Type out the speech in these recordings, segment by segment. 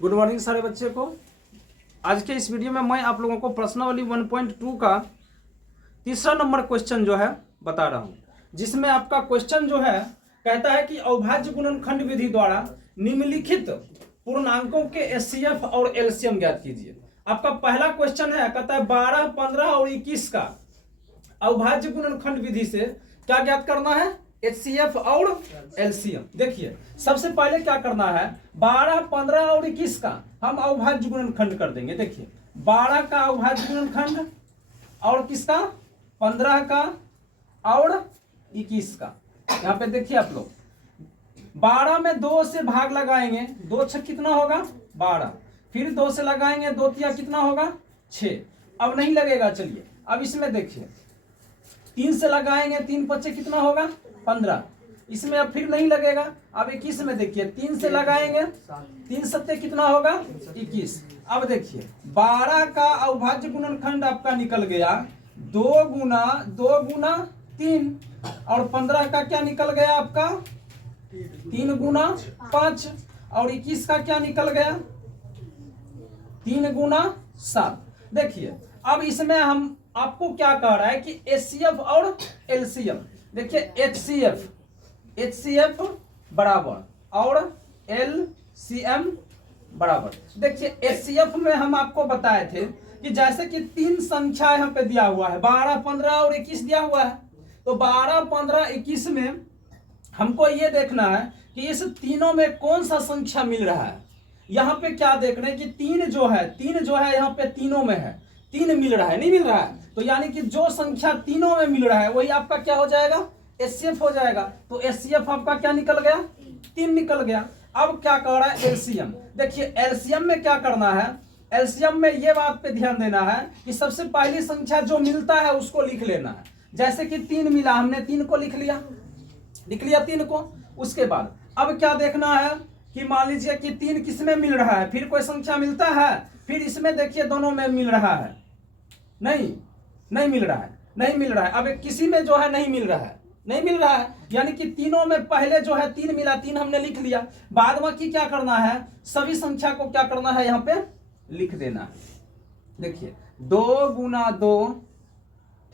Good morning सारे बच्चे को। आज के इस वीडियो में मैं आप लोगों को प्रश्नावली 1.2 का तीसरा नंबर क्वेश्चन जो है बता रहा हूं, जिसमें आपका क्वेश्चन जो है कहता है कि अविभाज्य गुणनखंड विधि द्वारा निम्नलिखित पूर्णांकों के एचसीएफ और एलसीएम ज्ञात कीजिए। आपका पहला क्वेश्चन है, कहता है 12, 15 और 21 का अविभाज्य गुणनखंड विधि से क्या ज्ञात करना है, एचसीएफ और एलसीएम। देखिए सबसे पहले क्या करना है, 12, 15 और 21 का हम अविभाज्य गुणनखंड कर देंगे। देखिए 12 का अविभाज्य गुणनखंड और किसका, 15 का और 21 का। यहां पे देखिए आप लोग 12 में 2 से भाग लगाएंगे, 2 छह कितना होगा 12, फिर 2 से लगाएंगे, 2 तिया कितना होगा 6। अब नहीं लगेगा, चलिए अब इसमें देखिए 3 से लगाएंगे, 3 पच्चे कितना होगा 15, इसमें अब फिर नहीं लगेगा। अब 21 में देखिए 3 से लगाएंगे, 3 सत्ते कितना होगा 21। अब देखिए 12 का अविभाज्य गुणनखंड आपका निकल गया 2 गुना 3, और 15 का क्या निकल गया आपका 3 गुना 5, और 21 का क्या निकल गया 3 गुना 7। देखिए अब इसमें हम आपको क्या कह रहा है कि एचसीएफ और एलसीएम। देखिए एचसीएफ बराबर और एलसीएम बराबर। देखिए एचसीएफ में हम आपको बताए थे कि जैसे कि 3 संख्या यहाँ पे दिया हुआ है, 12, 15 और 21 दिया हुआ है, तो 12, 15, 21 में हमको ये देखना है कि इस तीनों में कौन सा संख्या मिल रहा है। यहाँ पे क्या देख रहे हैं कि 3 जो है यहाँ पे तीनों में है, 3 मिल रहा है, नहीं मिल रहा है, तो यानी कि जो संख्या तीनों में मिल रहा है वही आपका क्या हो जाएगा, एचसीएफ हो जाएगा। तो एचसीएफ आपका क्या निकल गया 3 निकल गया। अब क्या कर रहा है एलसीएम। देखिए एलसीएम में क्या करना है, एलसीएम में ये बात पे ध्यान देना है कि सबसे पहली संख्या जो मिलता है उसको लिख लेना है। जैसे कि 3 मिला, हमने 3 को लिख लिया 3 को। उसके बाद अब क्या देखना है कि मान लीजिए कि 3 किसमें मिल रहा है, फिर कोई संख्या मिलता है, फिर इसमें देखिए दोनों में मिल रहा है, नहीं मिल रहा है। अब किसी में जो है नहीं मिल रहा है, यानी कि तीनों में पहले जो है 3 मिला, 3 हमने लिख लिया। बाद में की क्या करना है, सभी संख्या को क्या करना है यहाँ पे लिख देना है। देखिए 2 गुना 2,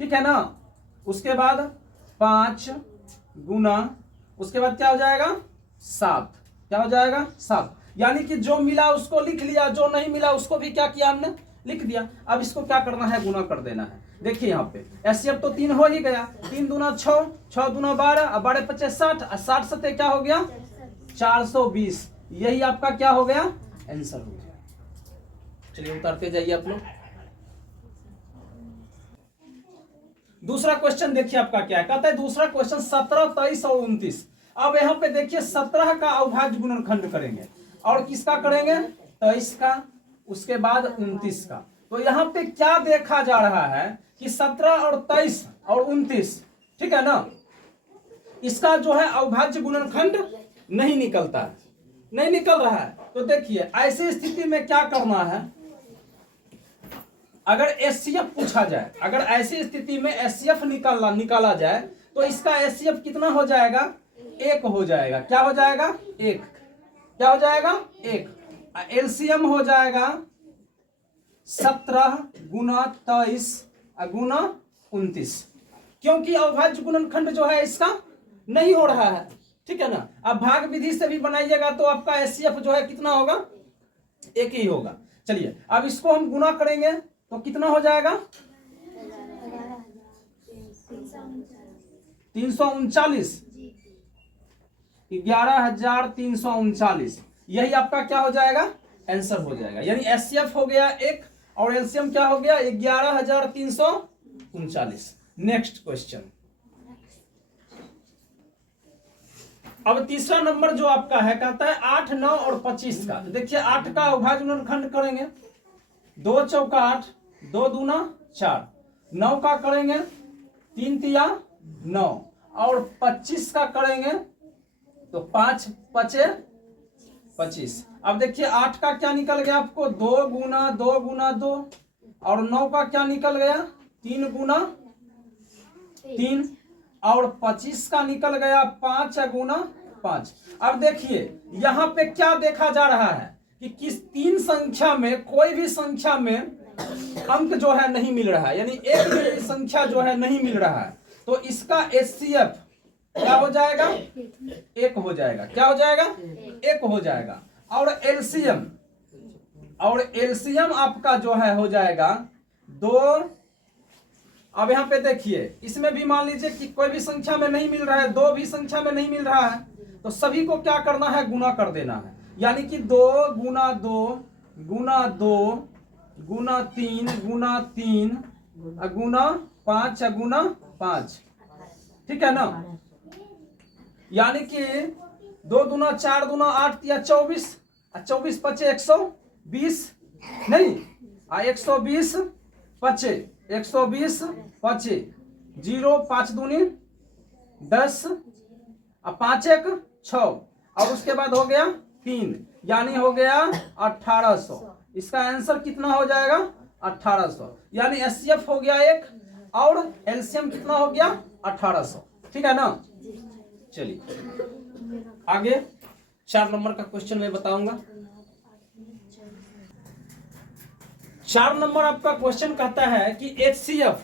ठीक है ना, उसके बाद 5 गुना, उसके बाद क्या हो जाएगा 7, क्या हो जाएगा 7। यानी कि जो मिला उसको लिख लिया, जो नहीं मिला उसको भी क्या किया हमने लिख दिया। अब इसको क्या करना है, गुना कर देना है। देखिए यहाँ पे एचसीएफ तो 3 हो ही गया, 3 दूना 6, 6 दूना 12, 12 पच्चे 60, 60 सत्ते क्या हो गया 420। यही आपका क्या हो गया आंसर हो गया। चलिए उतारते जाइए आप लोग। दूसरा क्वेश्चन देखिए आपका क्या है, कहता है दूसरा क्वेश्चन 17, 23 और 29। अब यहाँ पे देखिए 17 का अविभाज्य गुणनखंड करेंगे, और किसका करेंगे 23 का, उसके बाद 29 का। तो यहाँ पे क्या देखा जा रहा है कि 17 और 23 और 29, ठीक है ना, इसका जो है अविभाज्य गुणनखंड नहीं निकल रहा है। तो देखिए ऐसी स्थिति में क्या करना है, अगर एचसीएफ पूछा जाए, अगर ऐसी स्थिति में एचसीएफ निकाला जाए तो इसका एचसीएफ कितना हो जाएगा 1 हो जाएगा। क्या हो जाएगा 1, क्या हो जाएगा 1। एलसीएम हो जाएगा 17 गुना 23 गुना 29, क्योंकि अविभाज्य गुणनखंड जो है इसका नहीं हो रहा है, ठीक है ना। अब भाग विधि से भी बनाइएगा तो आपका एचसीएफ जो है कितना होगा 1 ही होगा। चलिए अब इसको हम गुना करेंगे तो कितना हो जाएगा 339, 11,339। यही आपका क्या हो जाएगा आंसर हो जाएगा। यानी एचसीएफ हो गया 1 और एलसीएम क्या हो गया 11,339। Next question. अब तीसरा नंबर जो आपका है कहता है 8, 9 और 25 का। देखिए 8 का अविभाज्य गुणनखंड करेंगे, 2 चौका 8, 2 दूना 4, 9 का करेंगे 3 तिया 9, और 25 का करेंगे तो 5 पचे 25। अब देखिए 8 का क्या निकल गया आपको 2 गुना 2, और 9 का क्या निकल गया 3 गुना 3, और 25 का निकल गया 5 गुना 5। अब देखिए यहां पे क्या देखा जा रहा है कि किस तीन संख्या में कोई भी संख्या में अंक जो है नहीं मिल रहा है, यानी एक भी संख्या जो है नहीं मिल रहा है, तो इसका एचसीएफ क्या हो जाएगा? एक हो जाएगा। क्या हो जाएगा? एक हो जाएगा। और एलसीएम आपका जो है हो जाएगा 2। अब यहाँ पे देखिए, इसमें भी मान लीजिए कि कोई भी संख्या में नहीं मिल रहा है, 2 भी संख्या में नहीं मिल रहा है, तो सभी को क्या करना है? गुना कर देना है। यानी कि 2 गुना 2 गुना 2 गुना 3 गुना 3 गुना 5 गुना 5, ठीक है ना? यानी कि 2 दूना 4 दूना 8 या 24, 24 पचे 120 नहीं, 120 पचे 120 पचे 0, 5 दूनी 10, 5 1 6, और उसके बाद हो गया 3, यानी हो गया 1800। इसका आंसर कितना हो जाएगा? 1800। यानी एचसीएफ हो गया 1 और एलसीएम कितना हो गया? 1800। ठीक है ना? चलिए आगे 4 नंबर का क्वेश्चन मैं बताऊंगा। 4 नंबर आपका क्वेश्चन कहता है कि एचसीएफ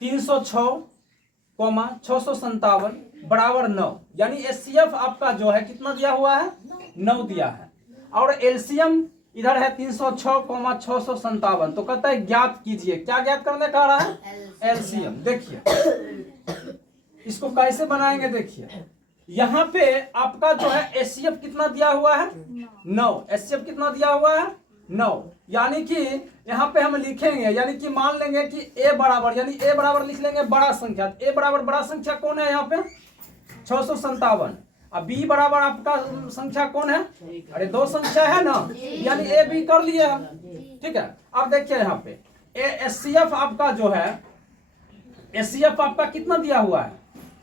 306,657 बराबर 9, यानी एचसीएफ आपका जो है कितना दिया हुआ है? 9 दिया है। और एलसीएम इधर है 306,657, तो कहता है ज्ञात कीजिए। क्या ज्ञात करने का रहा है? एलसीएम। देखिए इसको कैसे बनाएंगे, देखिए यहाँ पे आपका जो है एचसीएफ कितना दिया हुआ है? 9। एचसीएफ कितना दिया हुआ है? 9। यानी कि यहाँ पे हम लिखेंगे, यानी कि मान लेंगे कि ए बराबर, यानी ए बराबर लिख लेंगे बड़ा संख्या। ए बराबर बड़ा संख्या कौन है यहाँ पे? 657। अब बी बराबर आपका संख्या कौन है? अरे 2 संख्या है ना, यानी ए बी कर लिए हम। ठीक है। अब देखिए यहाँ पे एचसीएफ आपका जो है, एचसीएफ आपका कितना दिया हुआ है?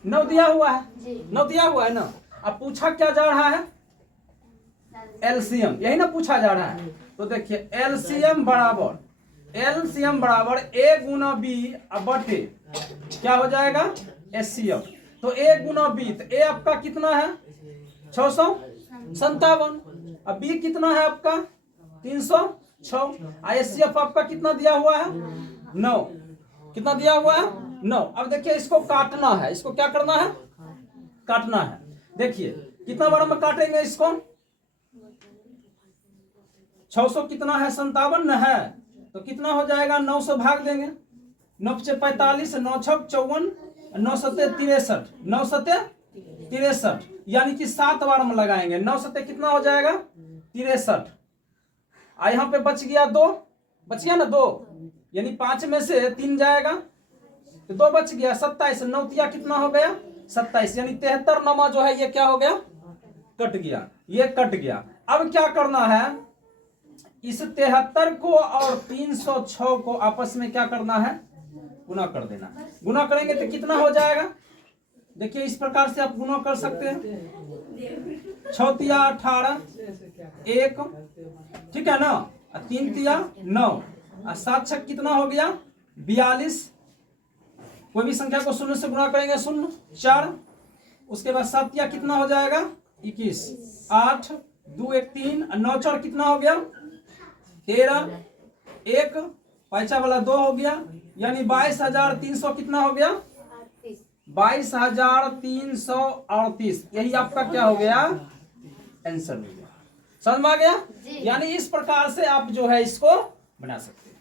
9 दिया हुआ है। 9 दिया हुआ है ना। अब पूछा क्या जा रहा है? एलसीएम, यही ना पूछा जा रहा है। तो देखिए एलसीएम बराबर ए गुना बी बटे क्या हो जाएगा? एचसीएफ। तो ए गुना बी, तो ए आपका कितना है? 657। अब बी कितना है आपका? 306। एचसीएफ आपका कितना दिया हुआ है? 9। कितना दिया हुआ है? 9। अब देखिए इसको काटना है। इसको क्या करना है? काटना है। देखिए कितना बार में काटेंगे इसको? 600 कितना है? 57 है, तो कितना हो जाएगा? 9 से भाग देंगे। 9 से 45, 9 छक 54, 9 सत्ते 63, 9 सत्ते 63, यानी कि 7 बार में लगाएंगे। 9 सत्ते कितना हो जाएगा? 63। यहाँ पे बच गया 2, बच गया ना 2, यानी 5 में से 3 जाएगा तो 2 बच गया। 27, 9 तिया कितना हो गया? 27, यानी 73 नमा जो है ये क्या हो गया? कट गया। ये कट गया। अब क्या करना है? इस 73 को और 306 को आपस में क्या करना है? गुना कर देना। गुना करेंगे तो कितना हो जाएगा? देखिए इस प्रकार से आप गुना कर सकते हैं। 6 तिया 18, 1, ठीक है ना, 3 तिया 9, 7 छक कितना हो गया? 42। कोई भी संख्या को 0 से गुना करेंगे 0, 4। उसके बाद 7 तिया कितना हो जाएगा? 21, 8, 2 1 3, 9 4 कितना हो गया? 13, 1 पैसा वाला 2 हो गया, यानी 22,300 कितना हो गया? 22,338। यही आपका क्या हो गया? आंसर हो गया। समझ में आ गया? यानी इस प्रकार से आप जो है इसको बना सकते हैं।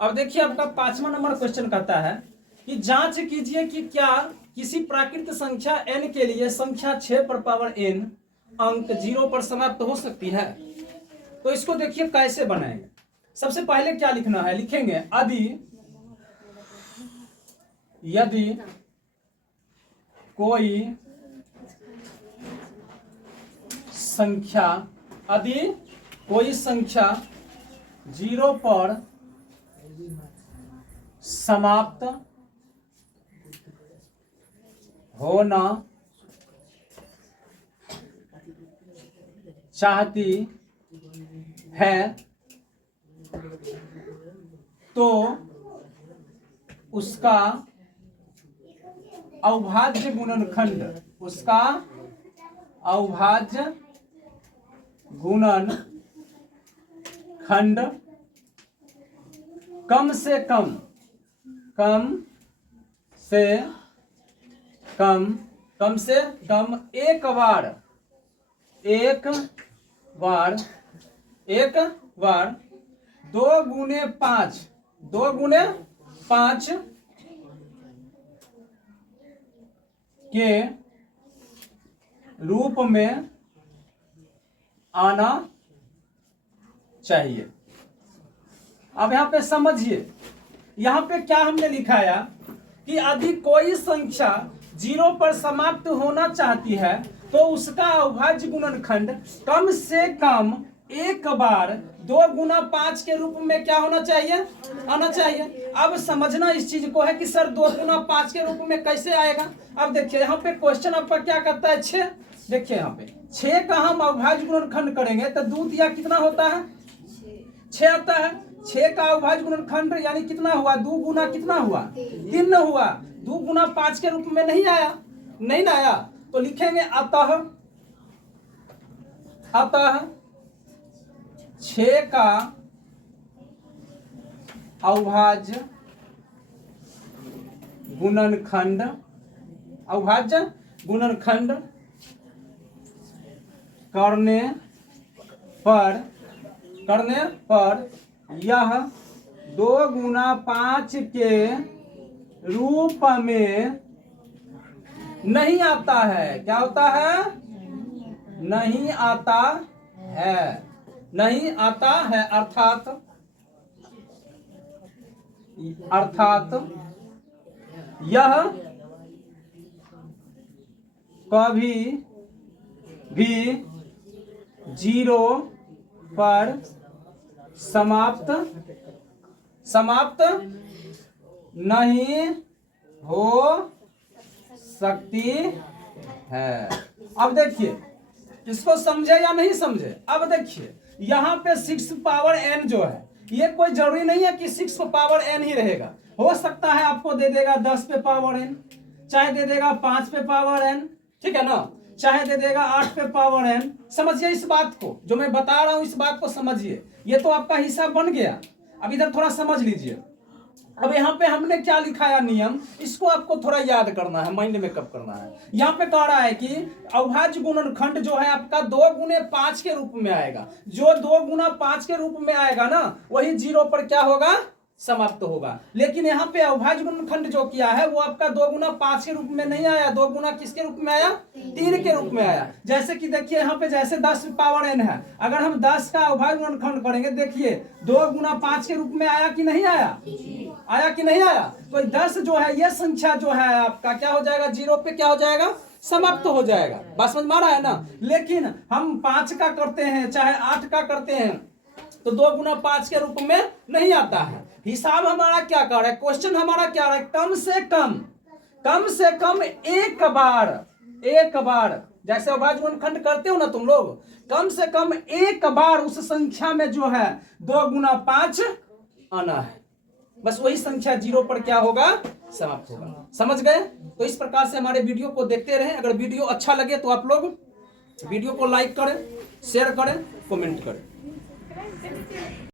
अब देखिए आपका 5वां नंबर क्वेश्चन कहता है कि जांच कीजिए कि क्या किसी प्राकृत संख्या n के लिए संख्या 6 पर पावर n अंक 0 पर समाप्त हो सकती है। तो इसको देखिए कैसे बनाएंगे। सबसे पहले क्या लिखना है? लिखेंगे यदि कोई संख्या 0 पर समाप्त होना चाहती है तो उसका अविभाज्य गुणनखंड, उसका अविभाज्य गुणनखंड कम से कम एक बार 2 गुने 5 के रूप में आना चाहिए। अब यहां पे समझिए, यहां पे क्या हमने लिखाया कि यदि कोई संख्या 0 पर समाप्त होना चाहती है तो उसका अविभाज्य गुणनखंड कम से कम एक बार 2 गुना 5 के रूप में क्या होना चाहिए, आना चाहिए। अब समझना इस चीज को है कि सर 2 गुना 5 के रूप में कैसे आएगा। अब देखिए यहाँ पे क्वेश्चन आपका क्या करता है, 6। देखिए यहाँ पे 6 का हम अविभाज्य गुणनखंड करेंगे तो 2 तिया कितना होता है, 6 आता है। 6 का अविभाज्य गुणनखंड यानी कितना हुआ, 2 गुना कितना हुआ, 3 हुआ। 2 गुना 5 के रूप में नहीं आया, नहीं ना आया तो लिखेंगे अतः 6 का अविभाज्य गुणनखंड करने पर यह 2 गुना 5 के रूप में नहीं आता है। क्या होता है, नहीं आता है, अर्थात यह कभी भी 0 पर समाप्त नहीं हो सकती है। अब देखिए इसको समझे या नहीं समझे। अब देखिए यहाँ पे 6 पावर n जो है, ये कोई जरूरी नहीं है कि 6 पावर n ही रहेगा। हो सकता है आपको दे देगा 10 पे पावर n, चाहे दे देगा 5 पे पावर n, ठीक है ना, चाहे दे देगा 8 पे पावर n। समझिए इस बात को, जो मैं बता रहा हूं इस बात को समझिए। ये तो आपका हिसाब बन गया। अब इधर थोड़ा समझ लीजिए। अब यहाँ पे हमने क्या लिखाया नियम, इसको आपको थोड़ा याद करना है, माइंड में कब करना है। यहाँ पे कह रहा है कि अविभाज्य गुणनखंड जो है आपका 2 गुने 5 के रूप में आएगा। जो 2 गुना 5 के रूप में आएगा ना, वही 0 पर क्या होगा, समाप्त होगा। लेकिन यहाँ पे अविभाज्य गुणनखंड जो किया है वो आपका 2 गुना 5 के रूप में नहीं आया, 2 गुना किसके रूप में आया, 3 के रूप में आया। जैसे कि देखिए यहाँ पे जैसे 10 पावर n है, अगर हम 10 का अविभाज्य गुणनखंड करेंगे, देखिए 2 गुना 5 के रूप में आया कि नहीं आया, आया कि नहीं आया। तो 10 जो है ये संख्या जो है आपका क्या हो जाएगा, 0 पे क्या हो जाएगा, समाप्त हो जाएगा। बात समझ में आ रहा है ना। लेकिन हम 5 का करते हैं चाहे 8 का करते हैं तो 2 गुना 5 के रूप में नहीं आता है। हिसाब हमारा क्या कर रहा है, क्वेश्चन हमारा क्या रहा है, कम से कम एक बार जैसे अविभाज्य गुणनखंड करते हो ना तुम लोग, कम से कम एक बार उस संख्या में जो है 2 गुना 5 आना है। बस वही संख्या 0 पर क्या होगा, समाप्त होगा। समझ गए। तो इस प्रकार से हमारे वीडियो को देखते रहें। अगर वीडियो अच्छा लगे तो आप लोग वीडियो को लाइक करें, शेयर करें, कमेंट करें।